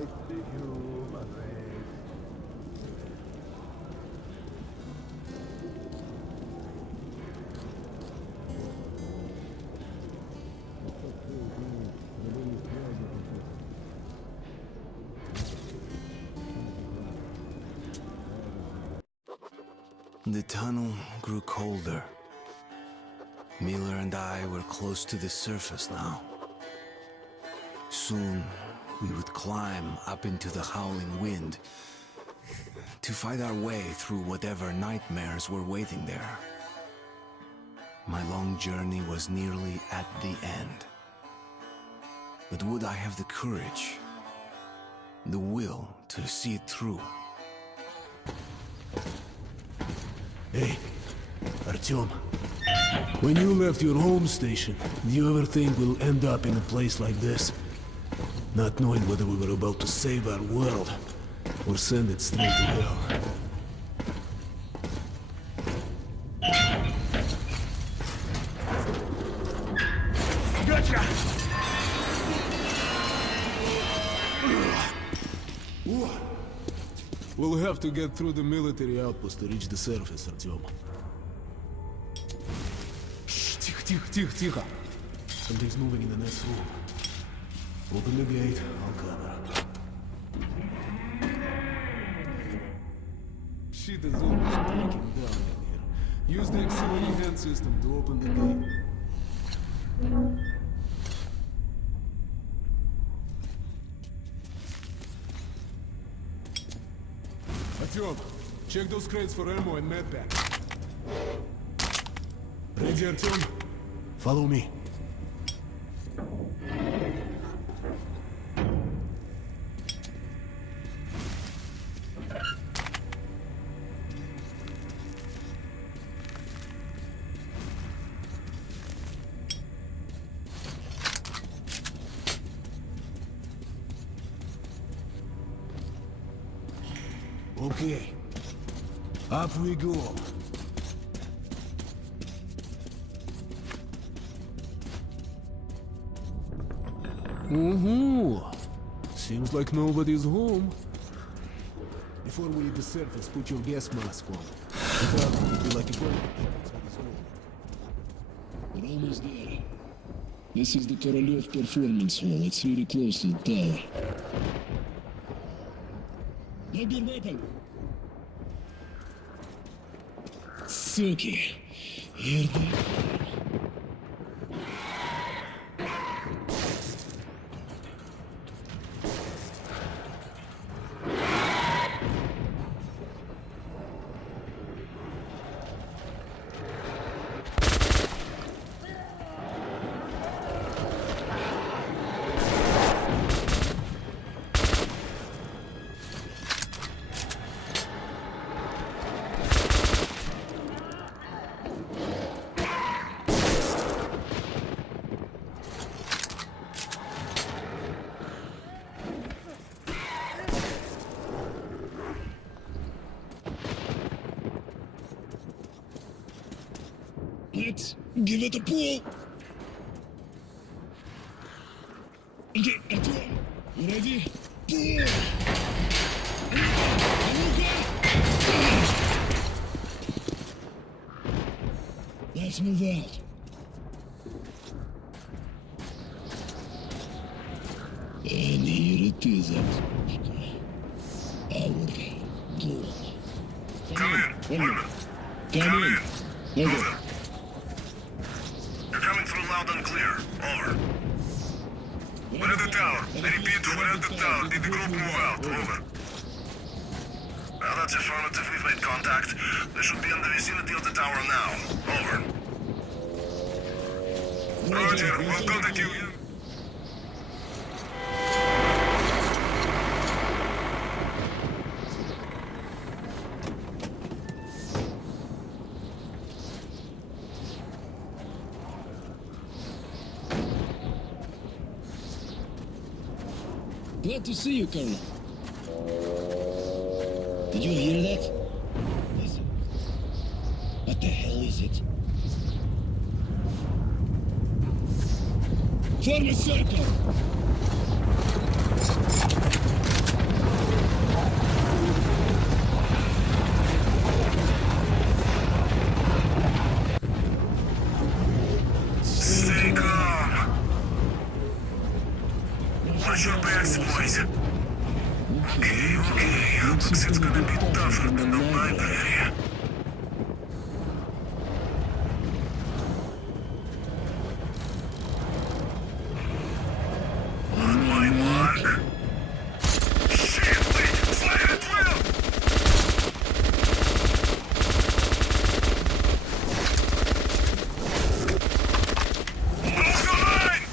the human race. The tunnel grew colder. Miller and I were close to the surface now. Soon, we would climb up into the howling wind to fight our way through whatever nightmares were waiting there. My long journey was nearly at the end. But would I have the courage, the will to see it through? Hey, Artyom. When you left your home station, do you ever think we'll end up in a place like this? Not knowing whether we were about to save our world, or send it straight to hell. Gotcha! We'll have to get through the military outpost to reach the surface, Artyom. Shh, тихо. Something's moving in the next room. Open the gate, I'll cover. Shit is almost breaking down in here. Use the auxiliary hand system to open the gate. Artyom, check those crates for ammo and medpack. Ready, Artyom? Follow me. Okay, up we go. Seems like nobody's home. Before we leave the surface, put your gas mask on. Without it, it'll be like a bullet outside his home. We're almost there. This is the Korolev Performance Hall. It's really close to the tower. Grab your weapon! Suki! Here they are. Let's give it a pull. Okay, Artyom, you ready? Pull! Let's move out. And here it is, Artyom. Our goal. Come in. Come in. Over. You're coming through loud and clear. Over. We're at the tower. I repeat, we're at the tower. Did the group move out? Over. Well, that's affirmative. We've made contact. They should be in the vicinity of the tower now. Over. Roger, we'll contact you. Glad to see you, Colonel. Did you hear that? Listen. What the hell is it? Form a circle! Watch your backs, boys. Okay. Looks it's gonna be tougher than the library. On my mark. Shit, wait! Fire at will! Move the line!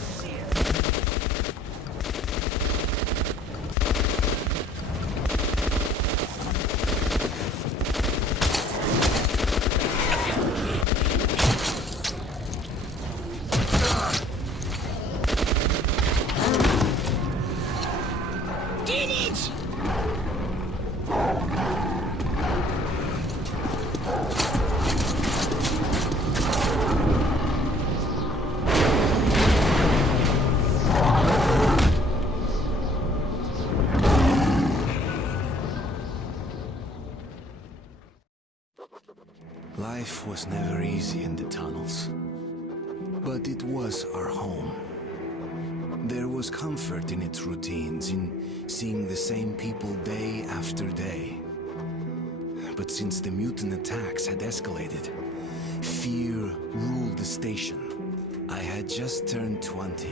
Demons! Life was never easy in the tunnels, but it was our home. There was comfort in its routines, in seeing the same people day after day. But since the mutant attacks had escalated, fear ruled the station. I had just turned 20,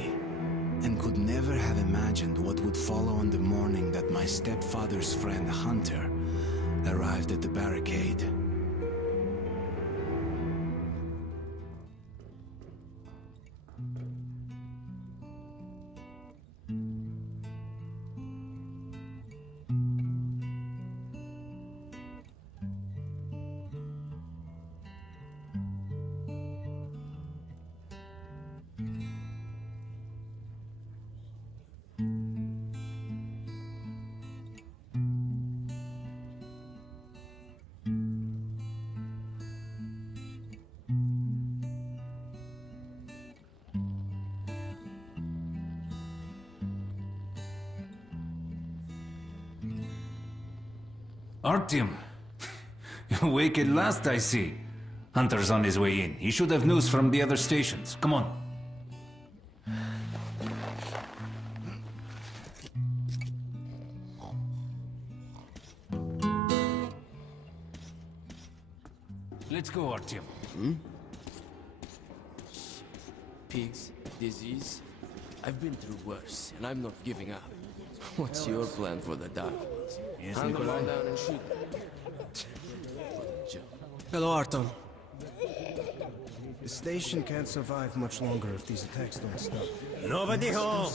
and could never have imagined what would follow on the morning that my stepfather's friend Hunter arrived at the barricade. Artyom! Awake at last, I see. Hunter's on his way in. He should have news from the other stations. Come on. Let's go, Artyom. Pigs, disease. I've been through worse, and I'm not giving up. What's your plan for the Dark Ones? Hunt them all down and shoot them. Hello, Arton. The station can't survive much longer if these attacks don't stop. Nobody home.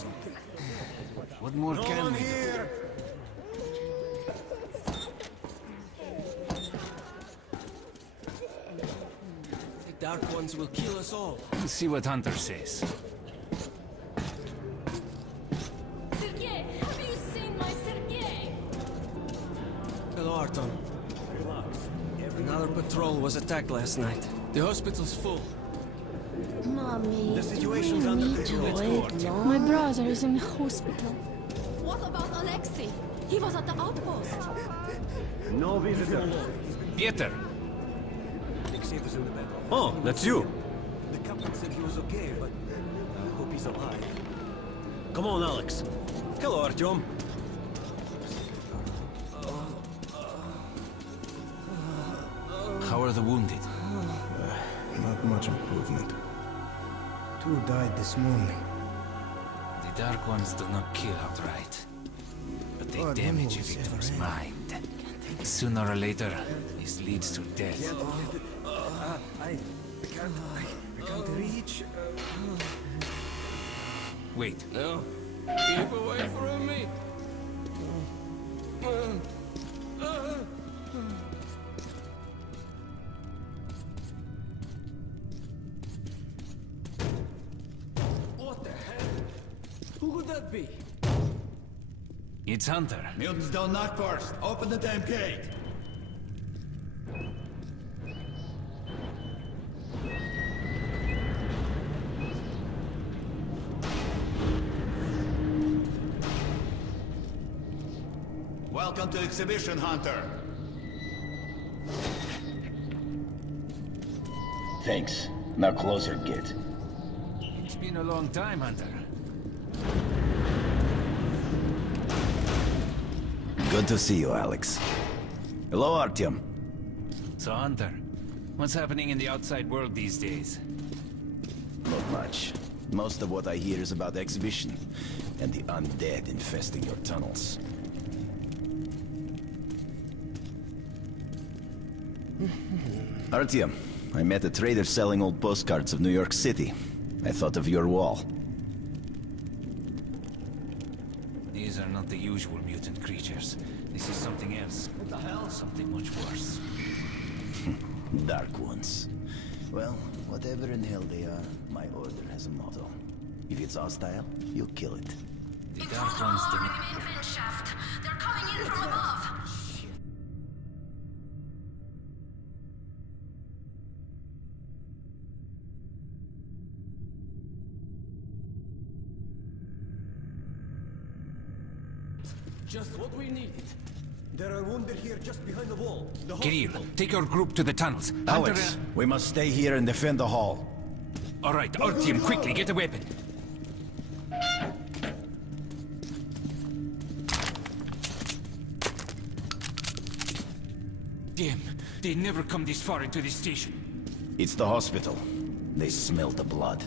What more can we do? Here. The Dark Ones will kill us all. Let's see what Hunter says. Sergei, have you seen my Sergei? Hello, Arton. Another patrol was attacked last night. The hospital's full. Mommy, The situation's under control. my brother is in the hospital. What about Alexei? He was at the outpost. No visitor. Pieter! Oh, that's you. The captain said he was okay, but I hope he's alive. Come on, Alex. Hello, Artyom. How are the wounded? Not much improvement. 2 died this morning. The Dark Ones do not kill outright, but they God, damage a when will this victim's ever end? mind. Sooner or later, this leads to death. I can't reach. Wait, No. Keep away from me. What the hell? Who could that be? it's Hunter. Mutants don't knock first. Open the damn gate. Welcome to Exhibition, Hunter. Thanks. Now closer, git. It's been a long time, Hunter. Good to see you, Alex. Hello, Artyom. So, Hunter, what's happening in the outside world these days? Not much. Most of what I hear is about the exhibition and the undead infesting your tunnels. Artyom, I met a trader selling old postcards of New York City. I thought of your wall. These are not the usual mutant creatures. This is something else. What the hell? Something much worse. Dark ones. Well, whatever in hell they are, my order has a motto. If it's hostile, you'll kill it. The Dark Ones do not... shaft. They're coming in from above. Just what we needed. There are wounded here just behind the wall. The Kirill, hospital. take your group to the tunnels. Alex, we must stay here and defend the hall. All right, Artyom, quickly, get a weapon. Damn, they never come this far into this station. It's the hospital. They smell the blood.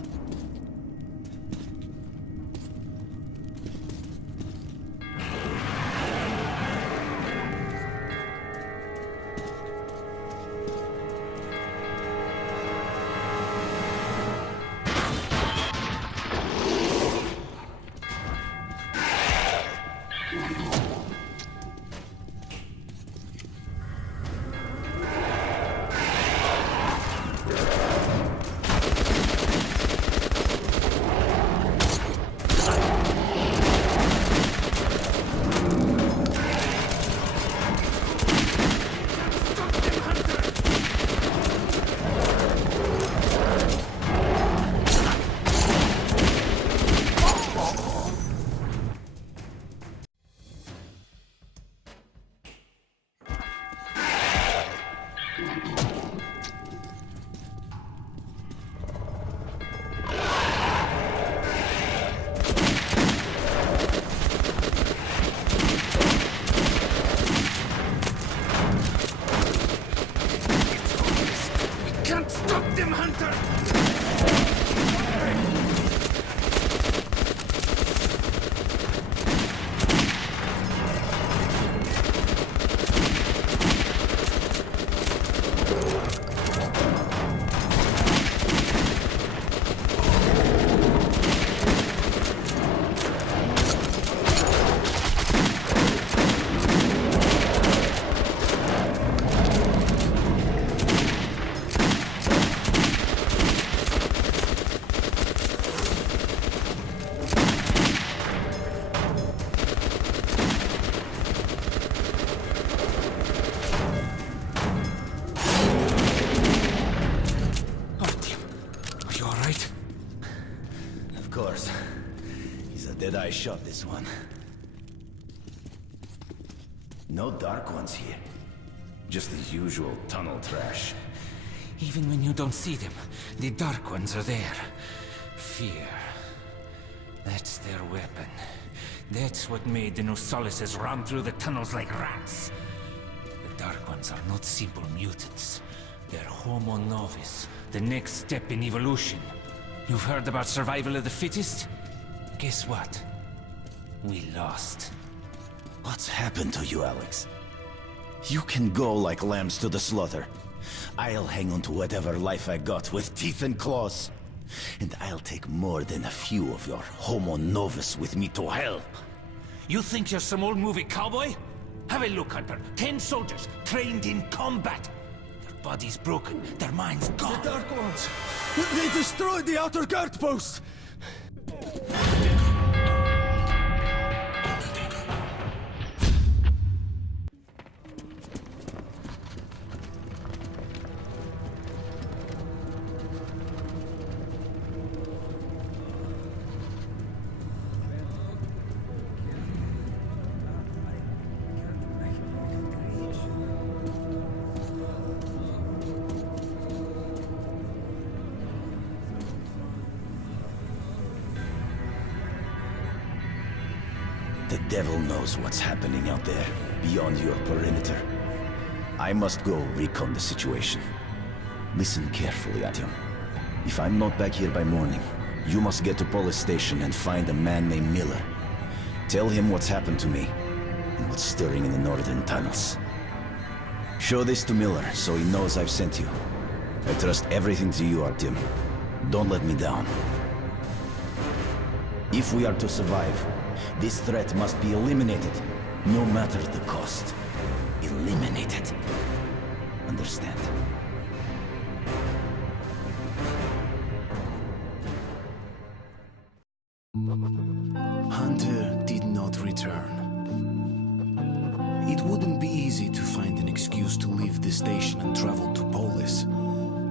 I shot this one. No Dark Ones here. Just the usual tunnel trash. Even when you don't see them, the Dark Ones are there. Fear. That's their weapon. That's what made the Nosalises run through the tunnels like rats. The Dark Ones are not simple mutants. They're Homo Novus, the next step in evolution. You've heard about survival of the fittest? Guess what? We lost. What's happened to you, Alex? You can go like lambs to the slaughter. I'll hang on to whatever life I got with teeth and claws. And I'll take more than a few of your Homo Novus with me to hell. You think you're some old movie cowboy? Have a look, Hunter. 10 soldiers, trained in combat. Their bodies broken, their minds gone. The Dark Ones! They destroyed the outer guard post! The devil knows what's happening out there, beyond your perimeter. I must go recon the situation. Listen carefully, Artyom. If I'm not back here by morning, you must get to police station and find a man named Miller. Tell him what's happened to me, and what's stirring in the northern tunnels. Show this to Miller, so he knows I've sent you. I trust everything to you, Artyom. Don't let me down. If we are to survive, this threat must be eliminated, no matter the cost. Eliminated. Understand? Hunter did not return. It wouldn't be easy to find an excuse to leave the station and travel to Polis,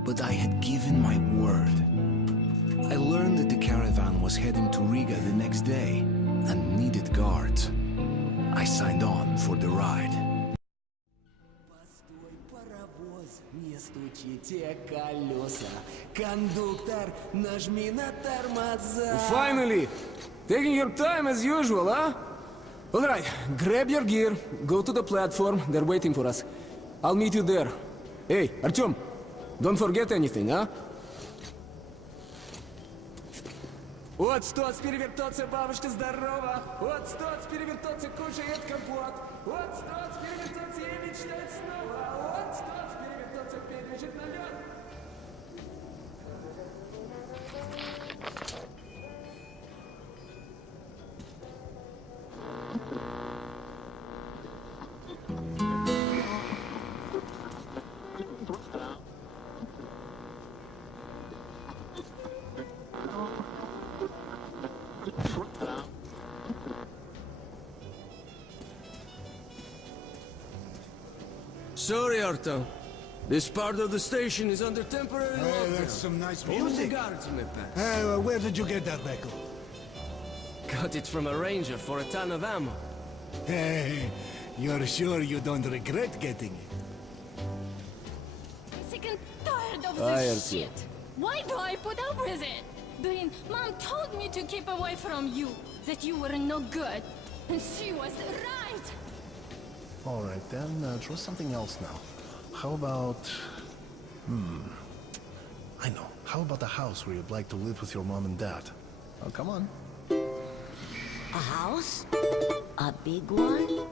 but I had given my word. I learned that the caravan was heading to Riga the next day and needed guards. I signed on for the ride. Не стучите колеса. Кондуктор, нажми на тормоза. Finally! Taking your time as usual, huh? Alright, grab your gear, go to the platform, they're waiting for us. I'll meet you there. Hey, Artyom, don't forget anything, huh? Вот стоц перевертоться, бабушка здорова. Вот стоц перевертоться, кушает компот. Вот стоц перевертоться и мечтать снова. Вот стоц перевертоться, пережить на лед. Sorry, Artyom. This part of the station is under temporary lockdown. That's some nice Only music. guards may pass. Hey, where did you get that vehicle? Got it from a ranger for a ton of ammo. Hey, you're sure you don't regret getting it? I'm sick and tired of Hi, this Artyom. shit. Why do I put up with it? Blin, Mom told me to keep away from you, that you were no good. And she was right. All right, then try something else now. How about... I know. How about a house where you'd like to live with your mom and dad? Oh, come on. A house? A big one?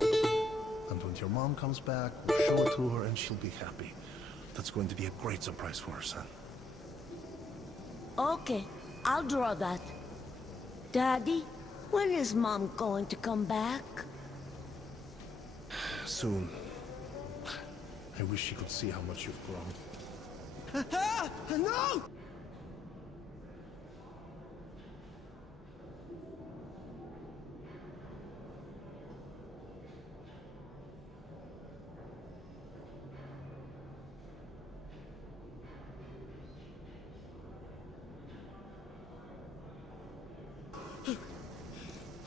And when your mom comes back, we'll show it to her and she'll be happy. That's going to be a great surprise for her, son. Okay, I'll draw that. Daddy, when is Mom going to come back? Soon. I wish she could see how much you've grown. No!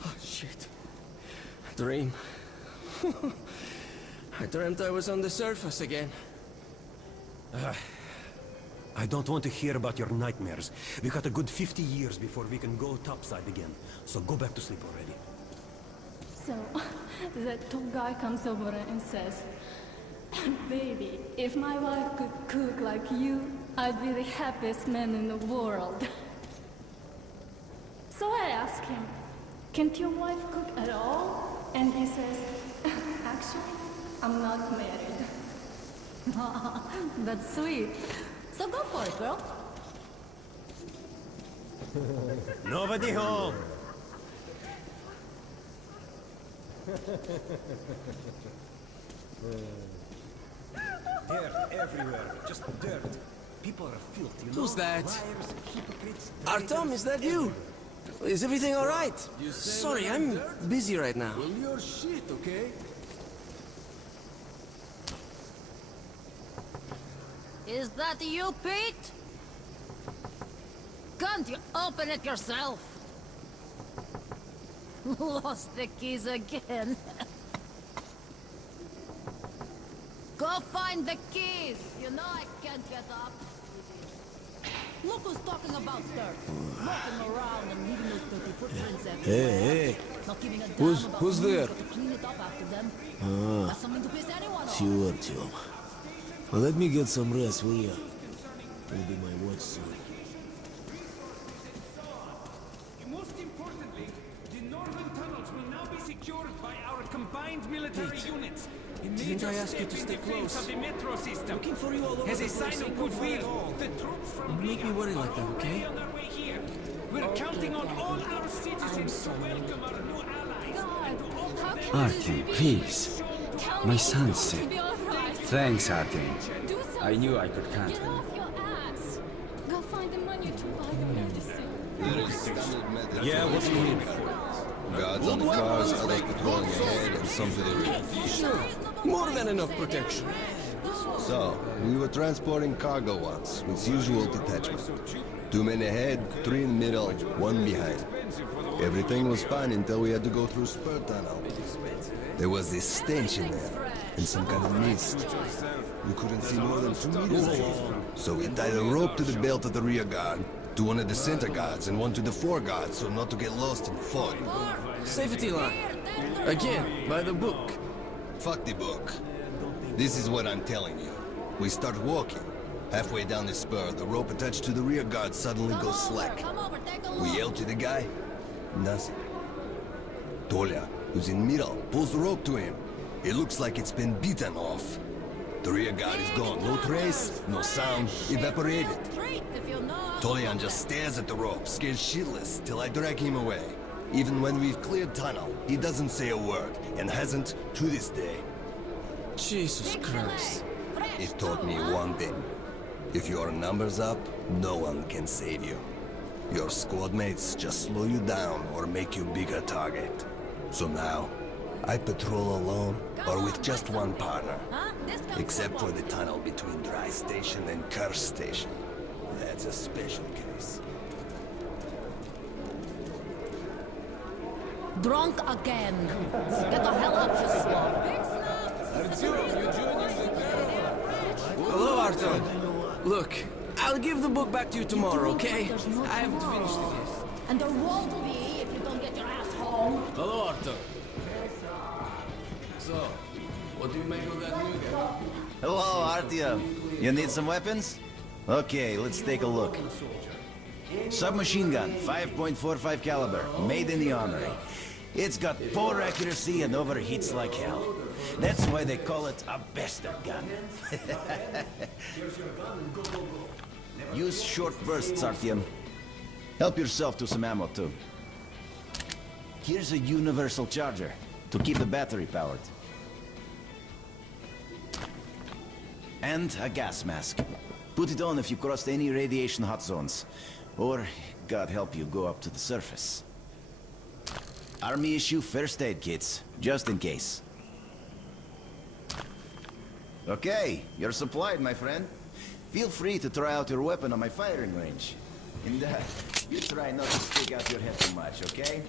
Oh, shit. Dream. I dreamt I was on the surface again. I don't want to hear about your nightmares. We got a good 50 years before we can go topside again. So go back to sleep already. So, the top guy comes over and says, Baby, if my wife could cook like you, I'd be the happiest man in the world. So I ask him, can't your wife cook at all? And he says, actually, I'm not married. That's sweet. So go for it, girl. Nobody home! Dirt everywhere, just dirt. People are filthy, you know? Who's that? Liars, hypocrites, Artyom, is that you? Is everything alright? Sorry, I'm busy right now. Well, your shit, okay? Is that you, Pete? Can't you open it yourself? Lost the keys again. Go find the keys. You know I can't get up. Look who's talking about dirt. Walking around and leaving those dirty footprints Hey, Not giving a damn Who's- about who's who's there? got to clean it up after them. Ah, That's something to piss anyone off. sure, Artyom. Well, let me get some rest, will ya? Will be my watch soon. Most importantly, the northern tunnels will now be secured by our combined military units. Didn't I ask you to stay close? Of the metro system. Looking for you all over As the a place, sign of ain't no fun at goodwill, all. the troops from Don't make me Riga worry like that, are okay? already on their way here. We're counting on all our citizens to welcome our new allies. How can Artyom, this be? please. Tell My me son's it's sick. going to be alright. Thanks, Artyom. Do something. I knew I could count Get on you. off your ass. Go find the money to buy the medicine. Yeah, what do you need? Guards on the cars, others patrolling ahead, and some to the rear. Sure. More than enough protection. So, we were transporting cargo once, with usual detachment. 2 men ahead, 3 in the middle, 1 behind. Everything was fine until we had to go through Spur Tunnel. There was this stench in there, and some kind of mist. We couldn't see more than 2 meters ahead. So we tied a rope to the belt of the rear guard, to one of the center guards, and one to the fore guard, so not to get lost in the fog. Safety line. Again, by the book. Fuck the book. This is what I'm telling you. We start walking. Halfway down the spur, the rope attached to the rear guard suddenly goes slack. We yell to the guy. Nothing. Tolia, who's in middle, pulls the rope to him. It looks like it's been beaten off. The rear guard is gone. No trace, no sound, evaporated. Tolian just stares at the rope, scared shitless, till I drag him away. Even when we've cleared tunnel, he doesn't say a word, and hasn't to this day. Jesus Christ. It taught me one thing. If your number's up, no one can save you. Your squad mates just slow you down or make you bigger target. So now, I patrol alone or with just one partner. Except for the tunnel between Dry Station and Curse Station. That's a special case. Drunk again. Get the hell up, you slob. Hello, Artyom. Look, I'll give the book back to you tomorrow, okay? I haven't finished it yet. And there won't be if you don't get your ass home. Hello, Artyom. So, what do you make of that new guy? Hello, Artyom. You need some weapons? Okay, let's take a look. Submachine gun, 5.45 caliber, made in the armory. It's got poor accuracy and overheats like hell. That's why they call it a bastard gun. Use short bursts, Artyom. Help yourself to some ammo, too. Here's a universal charger to keep the battery powered. And a gas mask. Put it on if you cross any radiation hot zones. Or, God help you, go up to the surface. Army issue first aid kits, just in case. Okay, you're supplied, my friend. Feel free to try out your weapon on my firing range. And you try not to stick out your head too much, okay?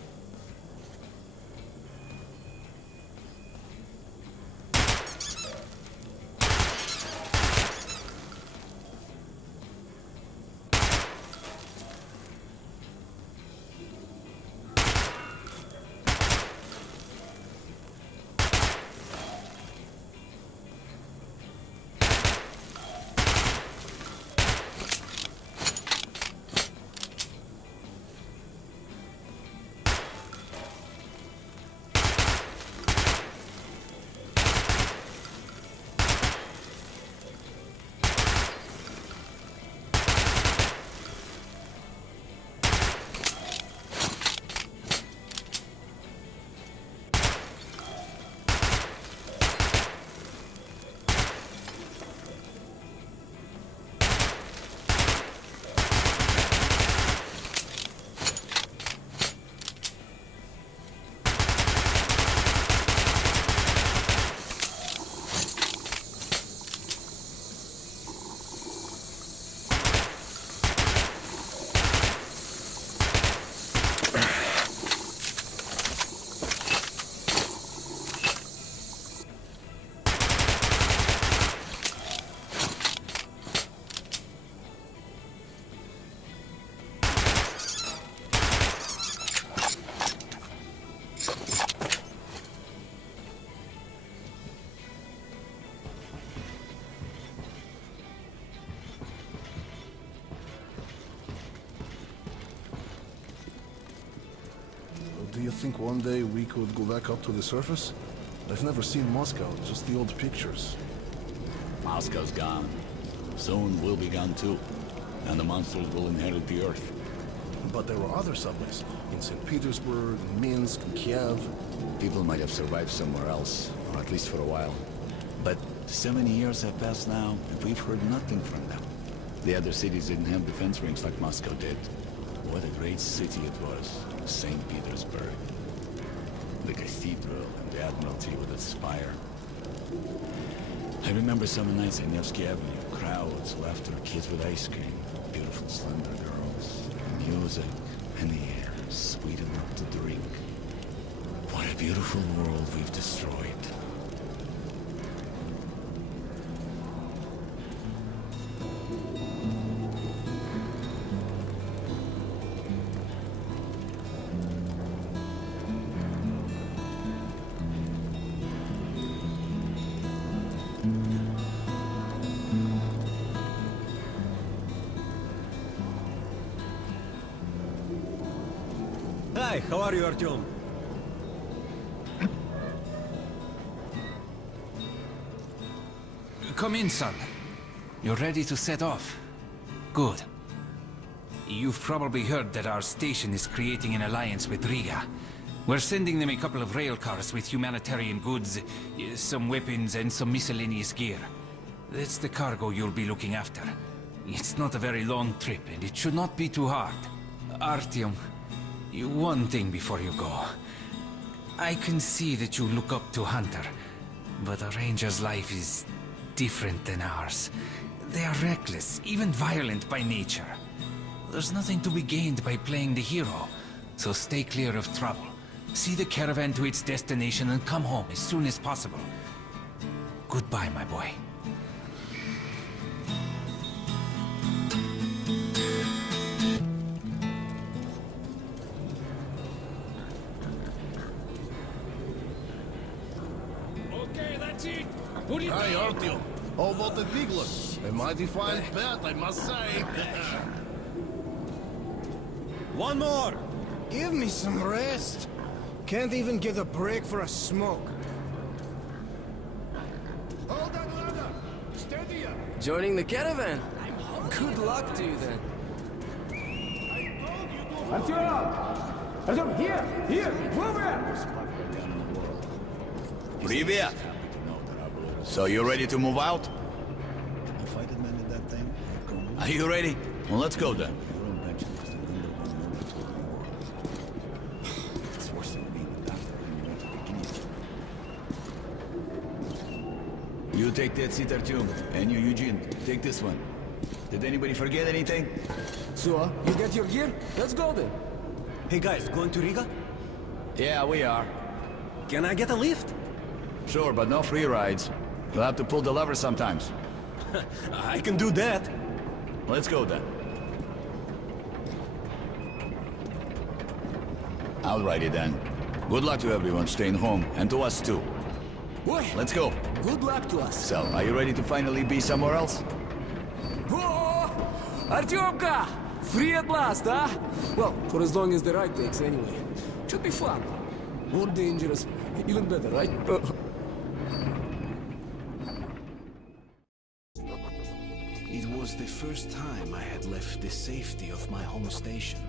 think one day we could go back up to the surface? I've never seen Moscow, just the old pictures. Moscow's gone. Soon we'll be gone too. And the monsters will inherit the Earth. But there were other subways. In St. Petersburg, in Minsk, in Kiev. People might have survived somewhere else, or at least for a while. But so many years have passed now, and we've heard nothing from them. The other cities didn't have defense rings like Moscow did. What a great city it was, St. Petersburg. The cathedral and the Admiralty with its spire. I remember summer nights on Nevsky Avenue. Crowds, laughter, kids with ice cream, beautiful slender girls, music, and the air, sweet enough to drink. What a beautiful world we've destroyed. Hi, how are you, Artyom? Come in, son. You're ready to set off. Good. You've probably heard that our station is creating an alliance with Riga. We're sending them a couple of rail cars with humanitarian goods, some weapons, and some miscellaneous gear. That's the cargo you'll be looking after. It's not a very long trip, and it should not be too hard. Artyom, one thing before you go. I can see that you look up to Hunter, but a ranger's life is different than ours. They are reckless, even violent by nature. There's nothing to be gained by playing the hero, so stay clear of trouble. See the caravan to its destination and come home as soon as possible. Goodbye, my boy. Okay, that's it. Hi, Artyom. How about the piglet? A mighty fine pet, I must say. One more! Give me some rest. Can't even get a break for a smoke. Hold that ladder! Steady up! Joining the caravan? Good luck to you then. Artyom, here! Move it! Привет! So you ready to move out? If I'd amended that thing, I'd go... Are you ready? Well, let's go then. It's worse than me, but after I knew the beginning. You take that seat, Artyom, and you, Eugene, take this one. Did anybody forget anything? So, you get your gear? Let's go then. Hey guys, going to Riga? Yeah, we are. Can I get a lift? Sure, but no free rides. You'll have to pull the lever sometimes. I can do that. Let's go then. Alrighty then. Good luck to everyone staying home, and to us too. Boy, let's go. Good luck to us. So, are you ready to finally be somewhere else? Oh, Artyomka! Free at last, huh? Well, for as long as the ride takes anyway. Should be fun. More dangerous. Even better, right? It was the first time I had left the safety of my home station.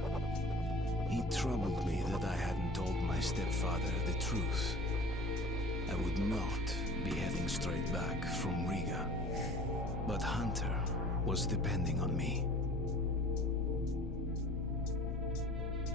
It troubled me that I hadn't told my stepfather the truth. I would not be heading straight back from Riga. But Hunter was depending on me.